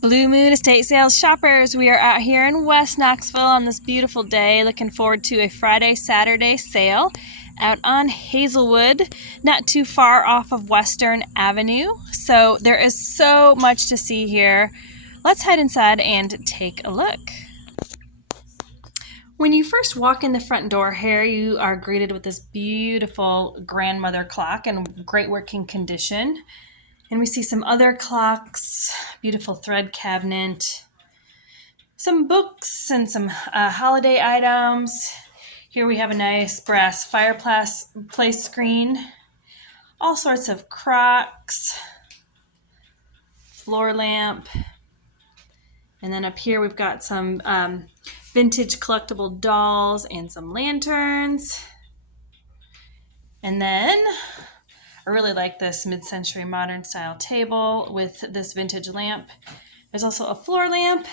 Blue Moon Estate Sales shoppers, we are out here in West Knoxville on this beautiful day. Looking forward to a Friday, Saturday sale out on Hazelwood, not too far off of Western Avenue. So there is so much to see here. Let's head inside and take a look. When you first walk in the front door here, you are greeted with this beautiful grandmother clock in great working condition. And we see some other clocks, beautiful thread cabinet, some books and some holiday items. Here we have a nice brass fireplace screen, all sorts of crocks, floor lamp. And then up here we've got some vintage collectible dolls and some lanterns. And then I really like this mid-century modern style table with this vintage lamp. There's also a floor lamp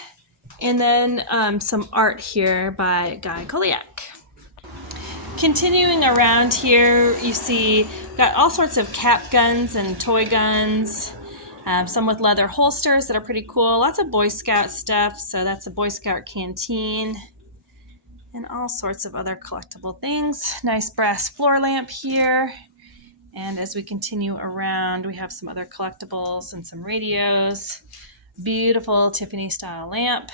and then some art here by Guy Koliak. Continuing around here, you see we've got all sorts of cap guns and toy guns, some with leather holsters that are pretty cool. Lots of Boy Scout stuff, so that's a Boy Scout canteen and all sorts of other collectible things. Nice brass floor lamp here. And as we continue around, we have some other collectibles and some radios. Beautiful Tiffany style lamp.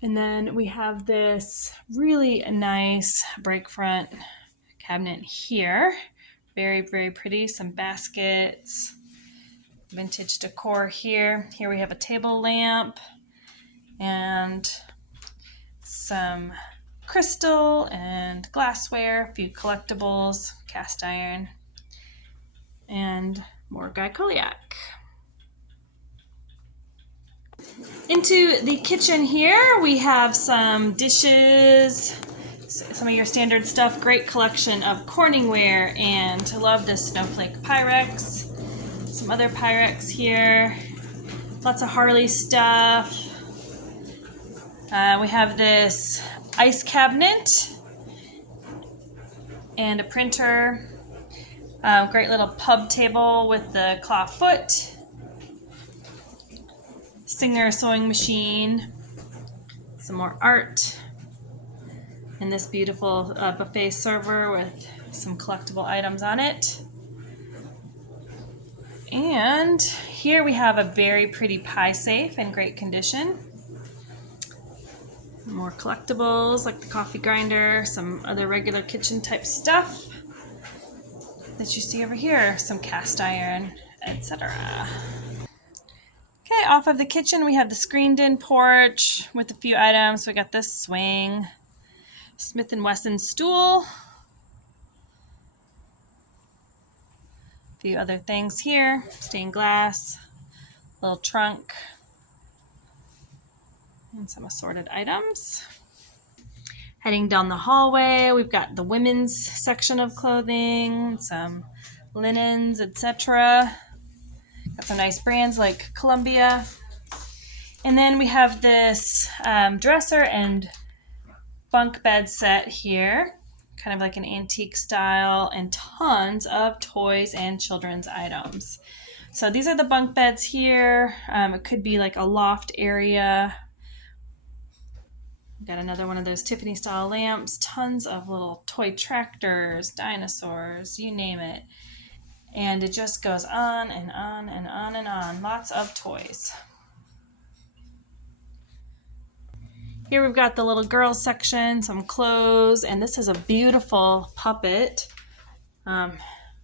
And then we have this really nice break front cabinet here. Very, very pretty. Some baskets, vintage decor here. Here we have a table lamp and some crystal and glassware, a few collectibles, cast iron, and more Guy Koliak. Into the kitchen here, we have some dishes, some of your standard stuff, great collection of Corningware, and I love this snowflake Pyrex. Some other Pyrex here, lots of Harley stuff. We have this ice cabinet and a printer. Great little pub table with the claw foot. Singer sewing machine. Some more art. And this beautiful buffet server with some collectible items on it. And here we have a very pretty pie safe in great condition. More collectibles like the coffee grinder, some other regular kitchen type stuff that you see over here, some cast iron, etc. Okay, off of the kitchen we have the screened in porch with a few items. We got this swing, Smith & Wesson stool, a few other things here, stained glass, little trunk, and some assorted items. Heading down the hallway, we've got the women's section of clothing, some linens, etc. Got some nice brands like Columbia. And then we have this dresser and bunk bed set here, kind of like an antique style, and tons of toys and children's items. So these are the bunk beds here. It could be like a loft area. We've got another one of those Tiffany style lamps, tons of little toy tractors, dinosaurs, you name it. And it just goes on and on and on and on. Lots of toys. Here we've got the little girls section, some clothes, and this is a beautiful puppet. An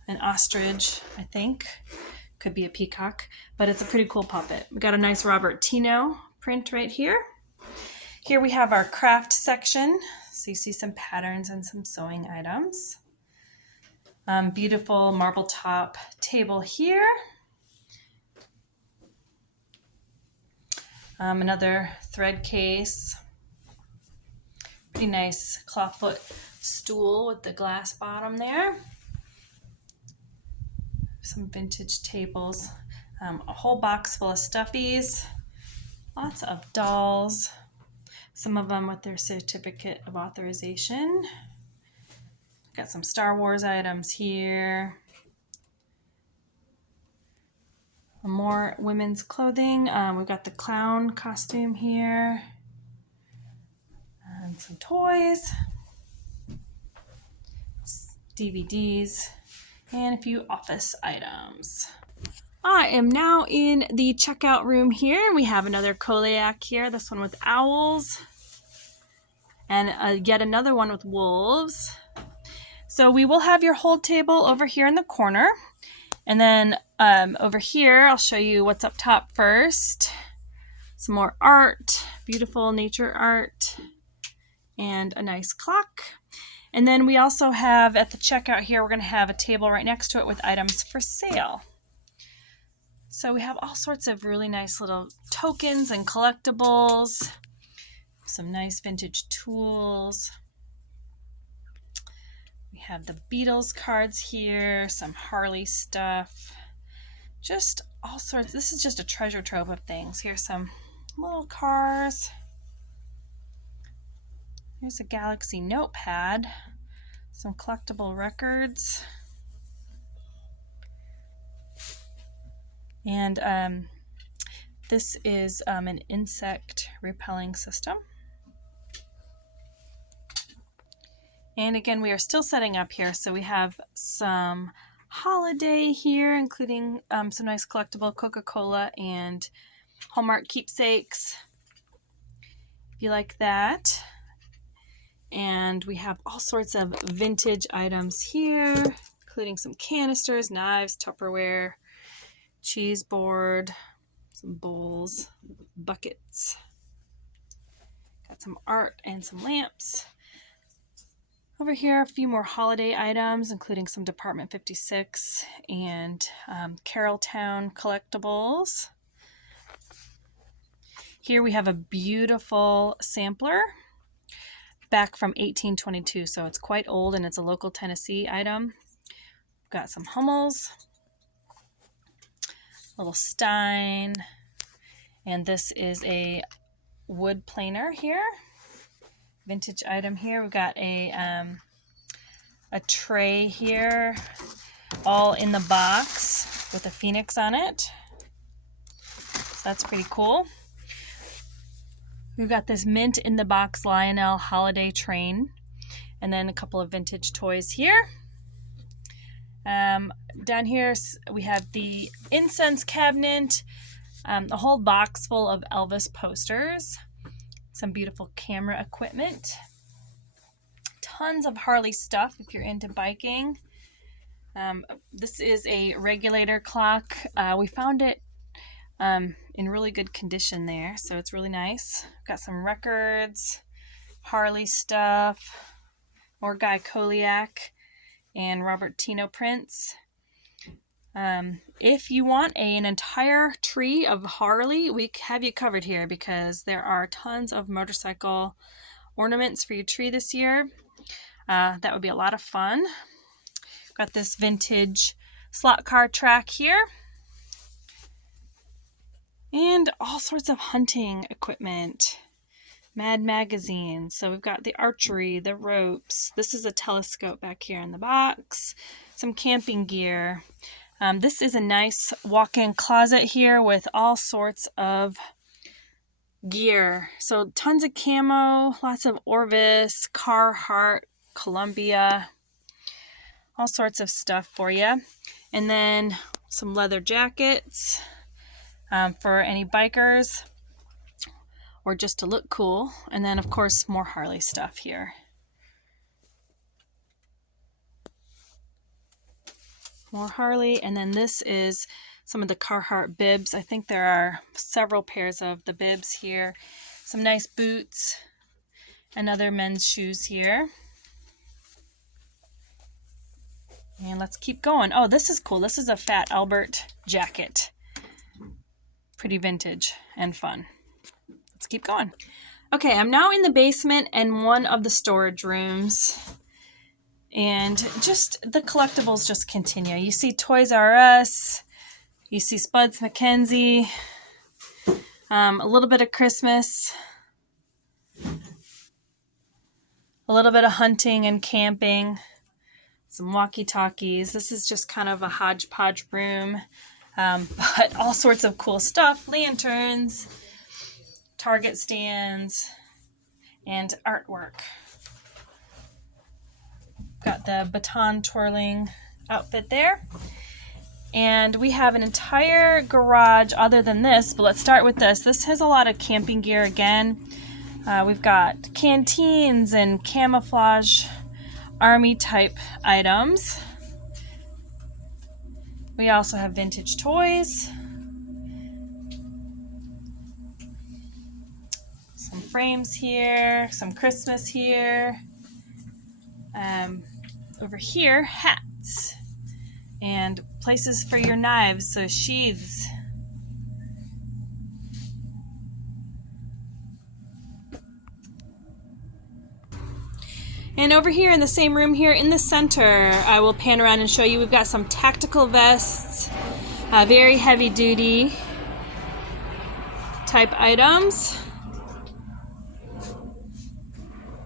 ostrich, I think. Could be a peacock, but it's a pretty cool puppet. We got a nice Robert Tino print right here. Here we have our craft section. So you see some patterns and some sewing items. Beautiful marble top table here. Another thread case. Pretty nice clawfoot stool with the glass bottom there. Some vintage tables. A whole box full of stuffies. Lots of dolls. Some of them with their certificate of authorization. Got some Star Wars items here. Some more women's clothing. We've got the clown costume here. And some toys. DVDs. And a few office items. I am now in the checkout room here. We have another Koliak here. This one with owls. And yet another one with wolves. So we will have your hold table over here in the corner. And then over here, I'll show you what's up top first. Some more art, beautiful nature art, and a nice clock. And then we also have at the checkout here, we're going to have a table right next to it with items for sale. So we have all sorts of really nice little tokens and collectibles, some nice vintage tools. We have the Beatles cards here, some Harley stuff, just all sorts. This is just a treasure trove of things. Here's some little cars. Here's a Galaxy notepad, some collectible records, and this is an insect repelling system. And again, we are still setting up here, so we have some holiday here, including some nice collectible Coca-Cola and Hallmark keepsakes, if you like that. And we have all sorts of vintage items here, including some canisters, knives, Tupperware, cheese board, some bowls, buckets. Got some art and some lamps. Over here, a few more holiday items, including some Department 56 and Carrolltown collectibles. Here we have a beautiful sampler back from 1822, so it's quite old and it's a local Tennessee item. We've got some Hummels, little Stein, and this is a wood planer here. Vintage item here. We've got a tray here, all in the box with a phoenix on it. So that's pretty cool. We've got this mint in the box Lionel holiday train, and then a couple of vintage toys here. Down here we have the incense cabinet, a whole box full of Elvis posters. Some beautiful camera equipment. Tons of Harley stuff if you're into biking. This is a regulator clock. We found it in really good condition there, so it's really nice. Got some records, Harley stuff, more Guy Koliak and Robert Tino prints. If you want an entire tree of Harley, we have you covered here because there are tons of motorcycle ornaments for your tree this year. That would be a lot of fun. Got this vintage slot car track here. And all sorts of hunting equipment. Mad magazines. So we've got the archery, the ropes. This is a telescope back here in the box. Some camping gear. This is a nice walk-in closet here with all sorts of gear. So tons of camo, lots of Orvis, Carhartt, Columbia, all sorts of stuff for you. And then some leather jackets for any bikers or just to look cool. And then, of course, more Harley stuff here. More Harley, and then this is some of the Carhartt bibs. I think there are several pairs of the bibs here. Some nice boots and other men's shoes here. And let's keep going. Oh, this is cool. This is a Fat Albert jacket. Pretty vintage and fun. Let's keep going. Okay, I'm now in the basement and one of the storage rooms. And just the collectibles just continue. You see Toys R Us, you see Spuds MacKenzie, a little bit of Christmas, a little bit of hunting and camping, some walkie-talkies. This is just kind of a hodgepodge room. But all sorts of cool stuff, lanterns, Target stands, and artwork. Got the baton twirling outfit there. And we have an entire garage other than this, but let's start with this. This has a lot of camping gear again. We've got canteens and camouflage army type items. We also have vintage toys. Some frames here, some Christmas here. Over here, hats and places for your knives, so sheaths. And over here in the same room here in the center, I will pan around and show you, we've got some tactical vests, very heavy duty type items.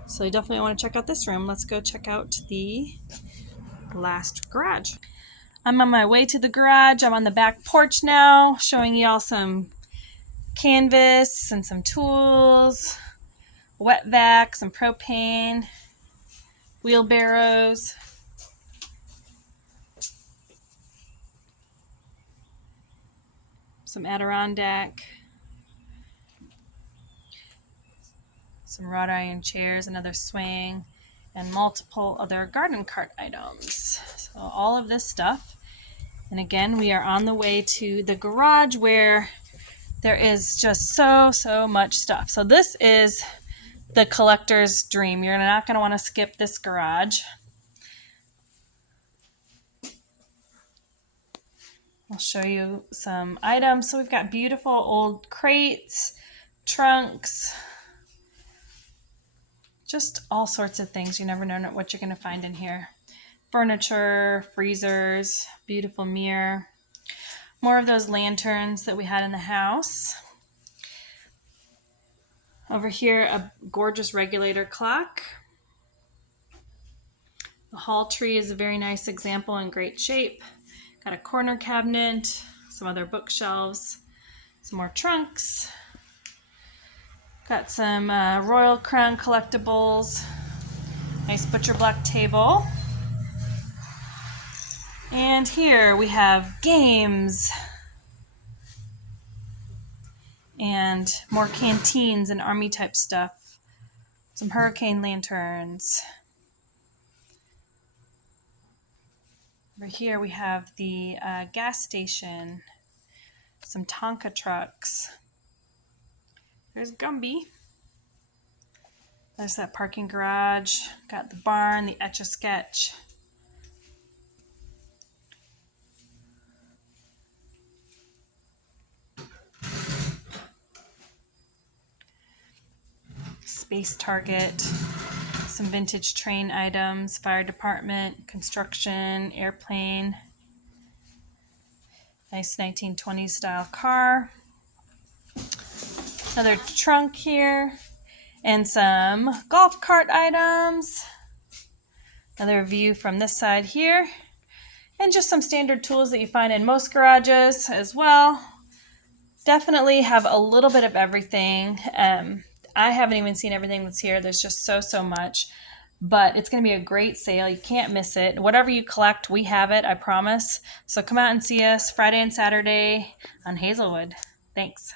So you definitely want to check out this room. Let's go check out the last garage. I'm on my way to the garage. I'm on the back porch now, showing y'all some canvas and some tools, wet vac, some propane, wheelbarrows. Some Adirondack, some wrought iron chairs, another swing, and multiple other garden cart items. So all of this stuff. And again, we are on the way to the garage where there is just so much stuff. So this is the collector's dream. You're not going to want to skip this garage. I'll show you some items. So we've got beautiful old crates, trunks, just all sorts of things. You never know what you're going to find in here. Furniture, freezers, beautiful mirror. More of those lanterns that we had in the house. Over here, a gorgeous regulator clock. The hall tree is a very nice example in great shape. Got a corner cabinet, some other bookshelves, some more trunks. Got some Royal Crown collectibles. Nice butcher block table. And here we have games and more canteens and army type stuff. Some hurricane lanterns. Over here we have the gas station, some Tonka trucks. There's Gumby. There's that parking garage. Got the barn, the Etch-a-Sketch. Space Target, some vintage train items, fire department, construction, airplane, nice 1920s style car, another trunk here, and some golf cart items, another view from this side here, and just some standard tools that you find in most garages as well. Definitely have a little bit of everything. I haven't even seen everything that's here. There's just so much, but it's going to be a great sale. You can't miss it. Whatever you collect, we have it, I promise. So come out and see us Friday and Saturday on Hazelwood. Thanks.